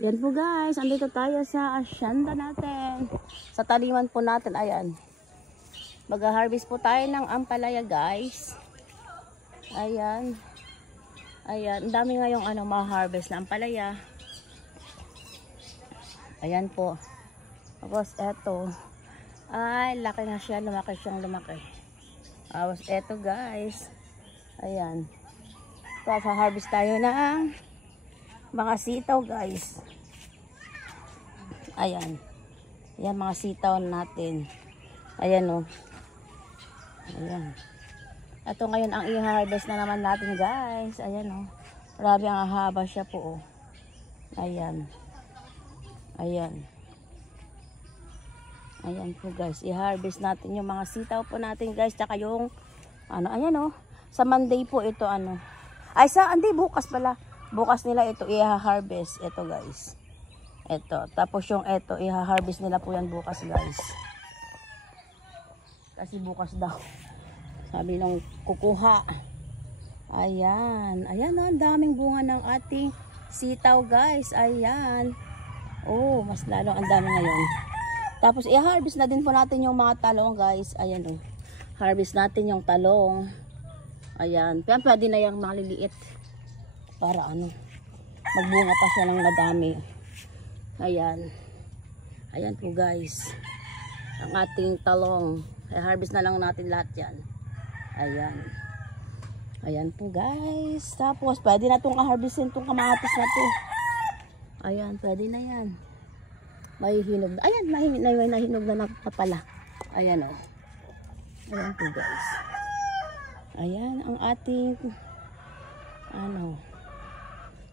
Yan po guys, andito tayo sa asyenda natin. Sa taniman po natin, ayan. Mag-harvest po tayo ng ampalaya guys. Ayan. Ayan, ang dami ngayong ma-harvest na ampalaya. Ayan po. Tapos eto. Ay, laki na siya, lumaki siyang lumaki. Tapos eto guys. Ayan. Tapos harvest tayo ng mga sitaw guys. Ayan. Ayan mga sitaw natin. Ayan o. Ayan. Ito ngayon ang i-harvest na naman natin guys. Ayan o. Grabe ang haba siya po o. Ayan. Ayan. Ayan po guys. I-harvest natin yung mga sitaw po natin guys. Tsaka yung ayan o. Sa Monday po ito Ay hindi bukas pala. Bukas nila ito i-harvest. Ito guys. Ito. Tapos yung ito i-harvest nila po yan bukas guys. Kasi bukas daw. Sabi nung kukuha. Ayan. Ayan ang daming bunga ng ating sitaw guys. Ayan. Oh, mas lalo ang dami ngayon. Tapos i-harvest na din po natin yung mga talong guys. Ayan oh. Harvest natin yung talong. Ayan. Pwede na yung maliliit. Para magbunga pa siya ng madami. Ayan. Ayan po guys. Ang ating talong. I-harvest na lang natin lahat yan. Ayan. Ayan po guys. Tapos pwede na itong harvestin itong kamatis na to. Ayan. Pwede na yan. May hinog na. Ayan. May nahinog na pala. Ayan o. Ayan po guys. Ayan ang ating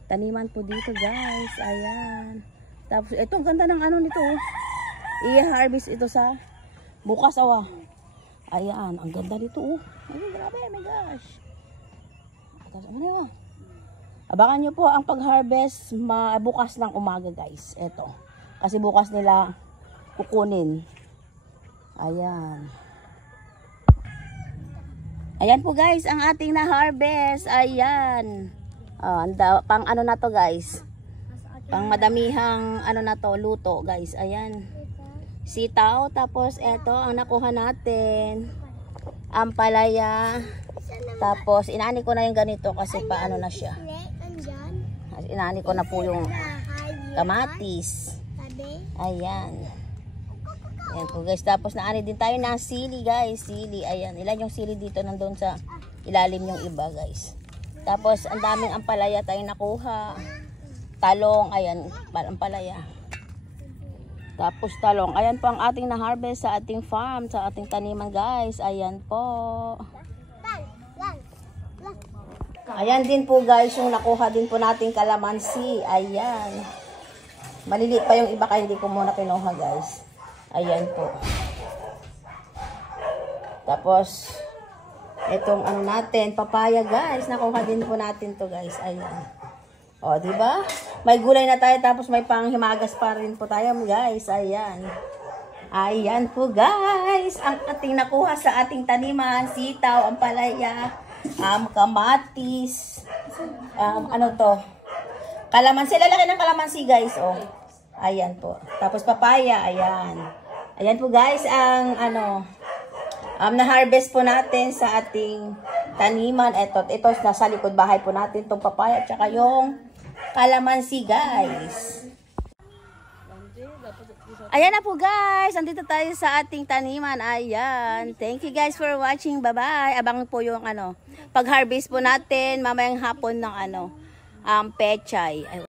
taniman po dito guys. Ayan. Tapos ito ang ganda ng nito. I-harvest ito sa bukas Ayan. Ang ganda nito Ayun, grabe. My gosh. Tapos abangan nyo po ang pag-harvest bukas ng umaga guys. Ito. Kasi bukas nila kukunin. Ayan. Ayan po guys ang ating na-harvest. Ayan. Pang na to guys. Pang madamihang na to luto guys. Ayan. Sitaw. Tapos eto ang nakuha natin. Ampalaya. Tapos inaani ko na yung ganito kasi paano na siya. Inaani ko na po yung kamatis. Ayan. Ayan po guys. Tapos naani din tayo ng sili guys. Sili. Ayan. Ilan yung sili dito nandun sa ilalim yung iba guys. Tapos, ang daming ampalaya tayong nakuha. Talong, ayan, ampalaya. Tapos, talong. Ayan po ang ating na-harvest sa ating farm, sa ating taniman, guys. Ayan po. Ayan din po, guys, yung nakuha din po nating kalamansi. Ayan. Maliliit pa yung iba, kaya hindi ko muna kinuha, guys. Ayan po. Tapos, itong natin, papaya guys. Nakuha din po natin to guys. Ayan. O, diba? May gulay na tayo tapos may panghimagas pa rin po tayo guys. Ayan. Ayan po guys. Ang ating nakuha sa ating taniman. Sitaw, ampalaya, kamatis. Kalamansi. Lalaki ng kalamansi guys. O. Ayan po. Tapos papaya. Ayan. Ayan po guys. Ang na-harvest po natin sa ating taniman. Ito nasa likod bahay po natin. Itong papaya at saka yung kalamansi guys. Ayan na po guys. Andito tayo sa ating taniman. Ayan. Thank you guys for watching. Bye-bye. Abangan po yung pag-harvest po natin mamayang hapon ng pechay.